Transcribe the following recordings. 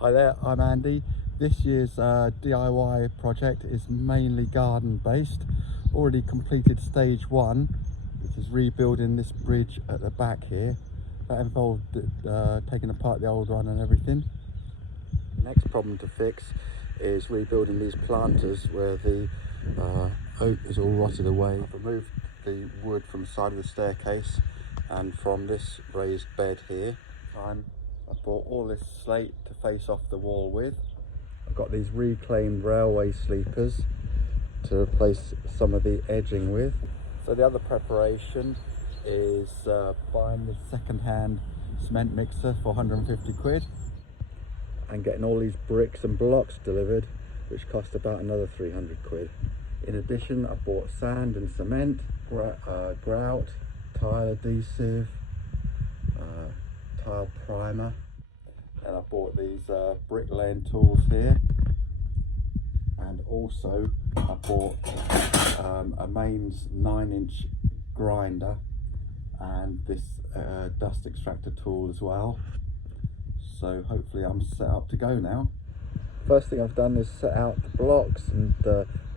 Hi there, I'm Andy. This year's DIY project is mainly garden based. Already completed stage 1, which is rebuilding this bridge at the back here. That involved taking apart the old one and everything. The next problem to fix is rebuilding these planters where the oak is all rotted away. I've removed the wood from the side of the staircase and from this raised bed here. I bought all this slate to face off the wall with. I've got these reclaimed railway sleepers to replace some of the edging with. So the other preparation is buying this second-hand cement mixer for 150 quid and getting all these bricks and blocks delivered, which cost about another 300 quid. In addition, I bought sand and cement, grout, tile adhesive, tile primer, and I bought these bricklaying tools here, and also I bought a mains 9-inch grinder and this dust extractor tool as well. So hopefully I'm set up to go now. First thing I've done is set out the blocks and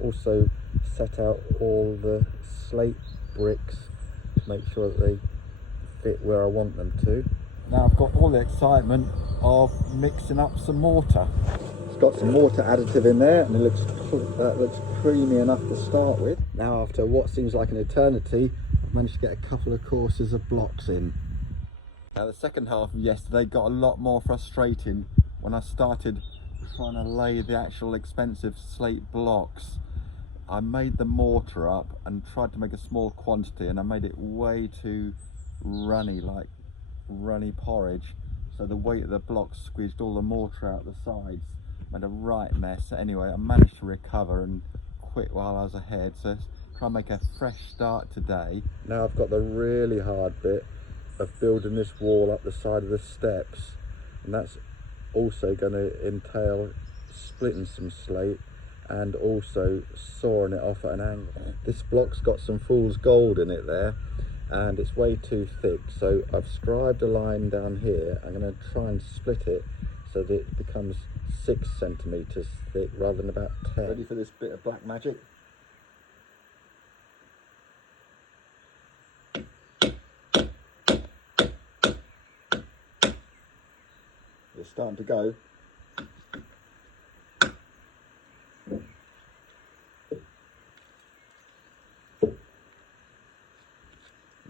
also set out all the slate bricks to make sure that they fit where I want them to. Now I've got all the excitement of mixing up some mortar. It's got some mortar additive in there and that looks creamy enough to start with. Now after what seems like an eternity, I've managed to get a couple of courses of blocks in. Now the second half of yesterday got a lot more frustrating when I started trying to lay the actual expensive slate blocks. I made the mortar up and tried to make a small quantity, and I made it way too runny, like runny porridge, so the weight of the blocks squeezed all the mortar out the sides, made a right mess. Anyway, I managed to recover and quit while I was ahead, so try and make a fresh start today. Now I've got the really hard bit of building this wall up the side of the steps, and that's also going to entail splitting some slate and also sawing it off at an angle. This block's got some fool's gold in it there, and it's way too thick, so I've scribed a line down here. I'm going to try and split it so that it becomes 6 centimeters thick rather than about 10. Ready for this bit of black magic? It's starting to go.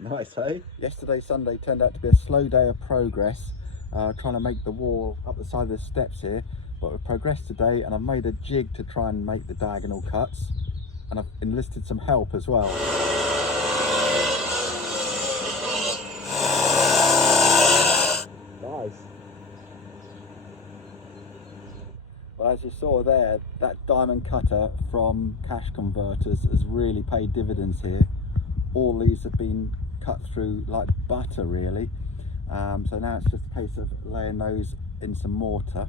Nice, hey? Yesterday, Sunday, turned out to be a slow day of progress, trying to make the wall up the side of the steps here, but we've progressed today, and I've made a jig to try and make the diagonal cuts, and I've enlisted some help as well. Nice. Well, as you saw there, that diamond cutter from Cash Converters has really paid dividends here. All these have been cut through like butter, really. So now it's just a case of laying those in some mortar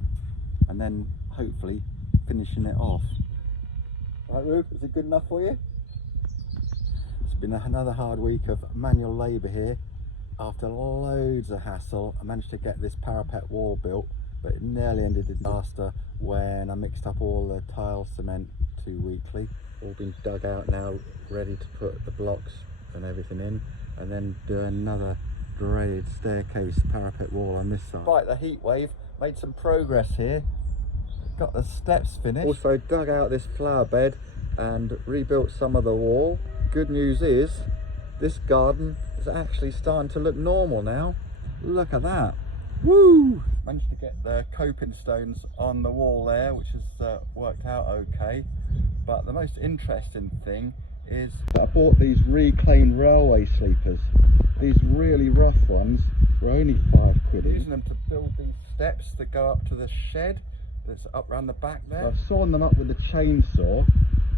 and then hopefully finishing it off. Right, Rube, is it good enough for you? It's been another hard week of manual labour here. After loads of hassle, I managed to get this parapet wall built, but it nearly ended in disaster when I mixed up all the tile cement too weakly. All been dug out now, ready to put the blocks and everything in, and then do another graded staircase parapet wall on this side. Despite the heat wave, made some progress here. Got the steps finished. Also dug out this flower bed and rebuilt some of the wall. Good news is this garden is actually starting to look normal now. Look at that. Woo! Managed to get the coping stones on the wall there, which has worked out okay. But the most interesting thing is I bought these reclaimed railway sleepers. These really rough ones were only 5 quid. Using them to build these steps that go up to the shed that's up round the back there. So I've sawn them up with a chainsaw,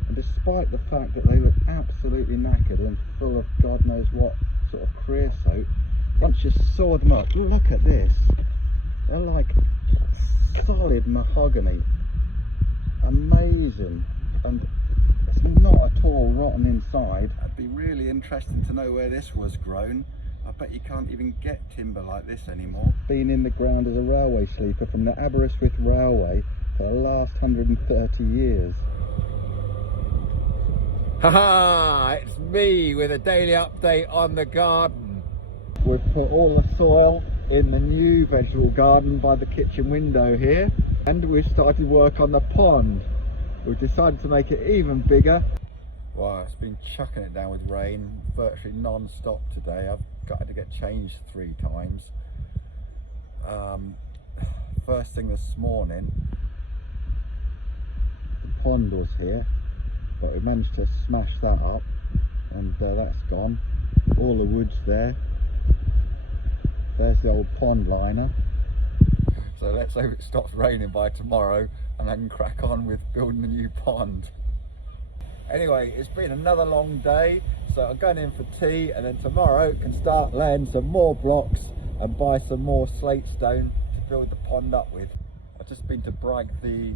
and despite the fact that they look absolutely knackered and full of God knows what sort of creosote, once you saw them up, look at this. They're like solid mahogany. Amazing. And it's not at all rotten inside. It'd be really interesting to know where this was grown. I bet you can't even get timber like this anymore. Been in the ground as a railway sleeper from the Aberystwyth Railway for the last 130 years. Haha, it's me with a daily update on the garden. We've put all the soil in the new vegetable garden by the kitchen window here, and we've started work on the pond. We've decided to make it even bigger. Wow, it's been chucking it down with rain virtually non-stop today. I've got to get changed 3 times. First thing this morning, The pond was here, but we managed to smash that up, and that's gone. All the wood's there. There's the old pond liner. so let's hope it stops raining by tomorrow and I can crack on with building a new pond. Anyway, it's been another long day, so I'm going in for tea, and then tomorrow can start laying some more blocks and buy some more slate stone to build the pond up with. I've just been to Bragg the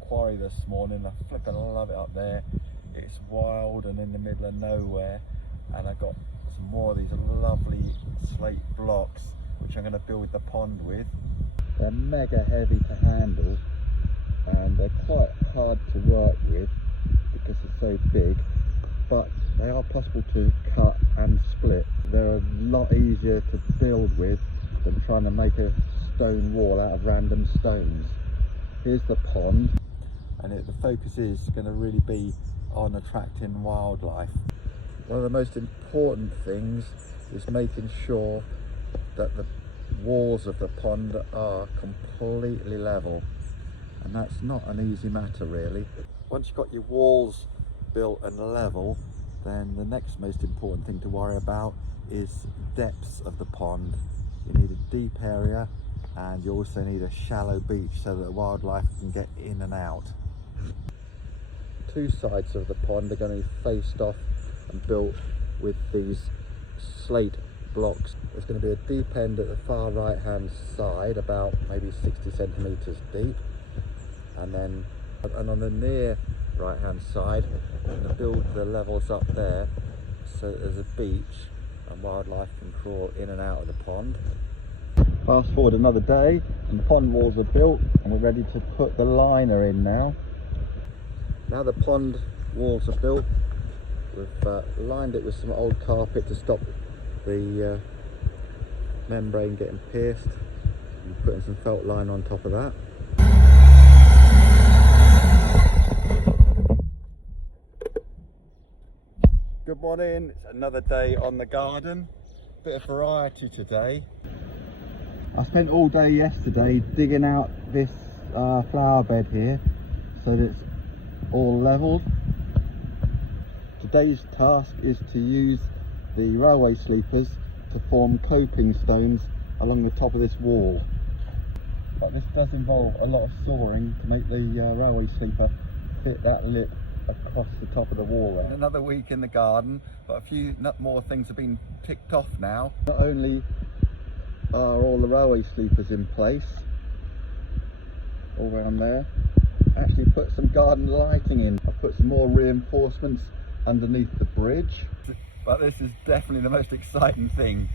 quarry this morning. I flipping love it up there. It's wild and in the middle of nowhere, and I got some more of these lovely slate blocks which I'm going to build the pond with. They're mega heavy to handle, and they're quite hard to work with because they're so big, but they are possible to cut and split. They're a lot easier to build with than trying to make a stone wall out of random stones. Here's the pond, and the focus is going to really be on attracting wildlife. One of the most important things is making sure that the walls of the pond are completely level, and that's not an easy matter really. Once you've got your walls built and level, then the next most important thing to worry about is depths of the pond. You need a deep area, and you also need a shallow beach so that the wildlife can get in and out. 2 sides of the pond are going to be faced off and built with these slate blocks. There's going to be a deep end at the far right hand side, about maybe 60 centimetres deep, and on the near right hand side I'm going to build the levels up there so that there's a beach and wildlife can crawl in and out of the pond. Fast forward another day and the pond walls are built, and we're ready to put the liner in now. Now the pond walls are built, we've lined it with some old carpet to stop the membrane getting pierced, and putting some felt line on top of that. Good morning, it's another day on the garden. Bit of variety today. I spent all day yesterday digging out this flower bed here so that it's all levelled. Today's task is to use the railway sleepers to form coping stones along the top of this wall. But this does involve a lot of sawing to make the railway sleeper fit that lip across the top of the wall there. Another week in the garden, but a few more things have been ticked off now. Not only are all the railway sleepers in place, all around there, I actually put some garden lighting in. I put some more reinforcements underneath the bridge. But this is definitely the most exciting thing.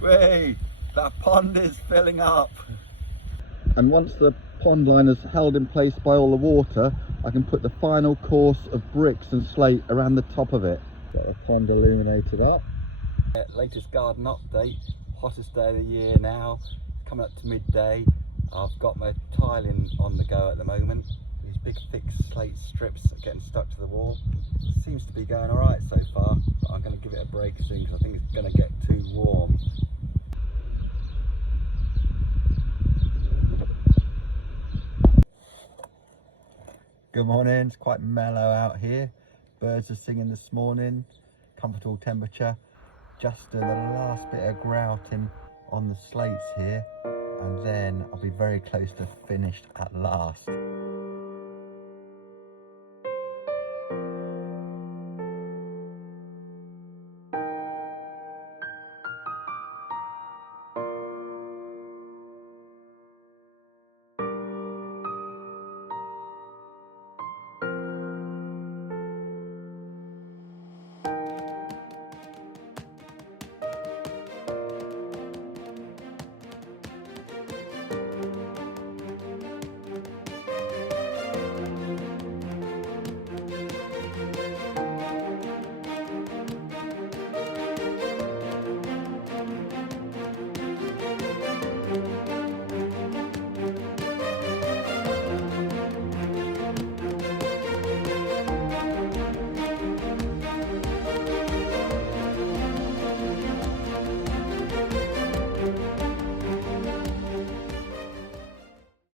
Whey! That pond is filling up! And once the pond line is held in place by all the water, I can put the final course of bricks and slate around the top of it. Get the pond illuminated up. Latest garden update, hottest day of the year now, coming up to midday. I've got my tiling on the go at the moment. These big thick slate strips are getting stuck to the wall. Seems to be going alright so far, but I'm going to give it a break soon because I think it's going to get too warm. Good morning, it's quite mellow out here. Birds are singing this morning, comfortable temperature. Just doing the last bit of grouting on the slates here, and then I'll be very close to finished at last.